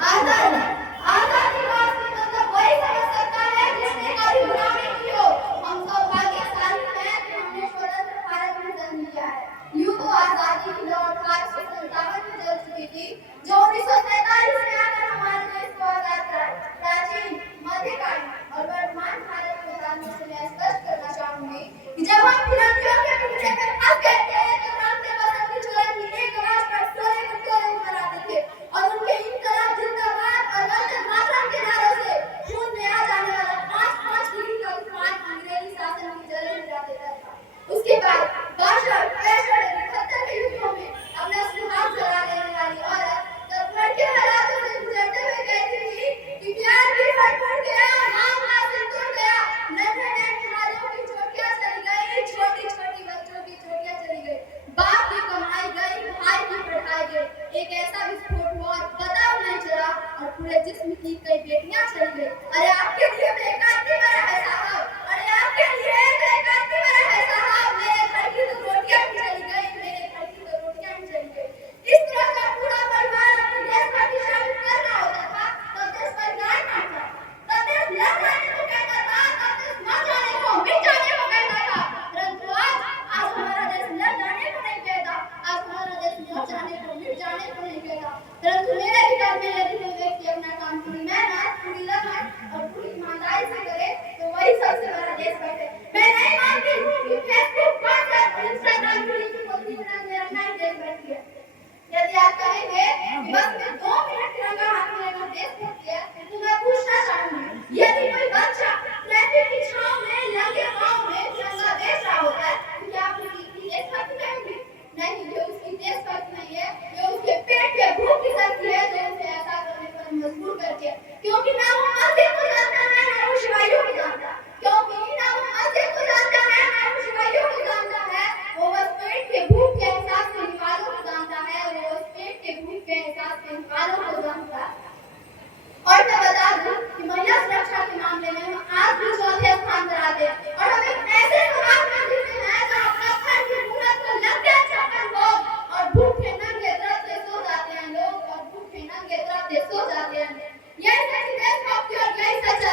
आजादी आजादी का असली मतलब वही समझ सकता है जिसने कभी गुलामी की हो। हम सौभाग्यशाली हैं कि हमने स्वतंत्र भारत में जन्म लिया है। यूं तो आजादी की लौ 1857 में जल चुकी थी, जो 1947 में आकर हमारे देश को आजाद कराई। प्राचीन, मध्यकालीन और वर्तमान भारत को जानने से मैं स्पष्ट करना चाहूंगी कि जब हम फिरंगियों के पिंजरे में फंस गए थे तो रामदेव बसंत की चोला की एक आवाज पर टोले को टोले मराते थे और उनके इनकलाब जिंदाबाद और वंदे मातरम के नारों से खून में आ जाने वाला 5-5 डिग्री का उपमान अंग्रेजी शासन की जड़ें मिटा देता था। उसके बाद 62, 65, 71 के युद्धों में अपना सुहाग जला देने वाली औरत तब के हालातों से गुजरते हुए कहती थी कि प्यार भी फट गया, मांग का सिंदूर गया, नन्हे नन्हे की चोटियां चली गई, छोटी छोटी बच्चों की चोटियां चली गई, बाप की कमाई गई, भाई की पढ़ाई गई, एक ऐसा विस्फोट हुआ और पता नहीं चला और पूरे जिस्म की कई बेटियां चली गई। अरे आपके लिए बेकाती मरा है साहब, अरे आपके लिए बेकाती मरा है साहब, मेरे घर की तो रोटियां भी चली गई, मेरे घर की तो रोटियां भी चली गई। इस तरह का पूरा परिवार अपने देश का शामिल कर रहा होता था, तब देश पर न्याय मांगता, तब देश लड़ जाने को कहता था, तब देश मर जाने को, मिट जाने को कहता था। परंतु आज हमारा देश लड़ जाने को नहीं कहता, आज हमारा देश मर जाने को, मिट जाने को नहीं कहता। परंतु मेरे विचार में यदि कोई व्यक्ति अपना काम पूरी मेहनत, पूरी लगन और पूरी ईमानदारी से करे तो वही सबसे बड़ा देशभक्त है। मैं नहीं मानती हूँ कि फेसबुक, व्हाट्सएप, इंस्टाग्राम, यूट्यूब की पोस्टिंग बनाने मेरा नहीं देशभक्ति है। यदि आप कहेंगे कि बस मैं 2 मिनट तिरंगा हाथ में लेकर देशभक्ति है, तो मैं पूछना चाहूंगी, यदि कोई बच्चा ट्रैफिक की छांव में नंगे पांव में तिरंगा देख रहा होता है, तो क्या आप उसकी देशभक्ति कहेंगे? नहीं, ये उसकी देशभक्ति नहीं है, ये उसके पेट पे भूख की शक्ति है जो उसे ऐसा करने पर मजबूर करती है। क्योंकि ना वो मस्जिद को जानता है, ना वो शिवाइयों को जानता, क्योंकि ना वो मस्जिद को जानता है, ना वो शिवाइयों को जानता है, वो बस पेट के भूख के एहसास से निवालों को जानता है, वो उस पेट के भूख के एहसास से निवालों को जानता है। और मैं बता दूं कि महिला सुरक्षा के मामले में हम आज भी चौथे स्थान पर आते हैं और हम एक ऐसे समाज में जीते हैं जहाँ अपना घर की मूरत को लगते हैं छप्पन भोग और भूखे नंगे तरफते सो जाते हैं लोग, और भूखे नंगे तरफते सो जाते हैं। यही सच्ची देशभक्ति और यही सच्चा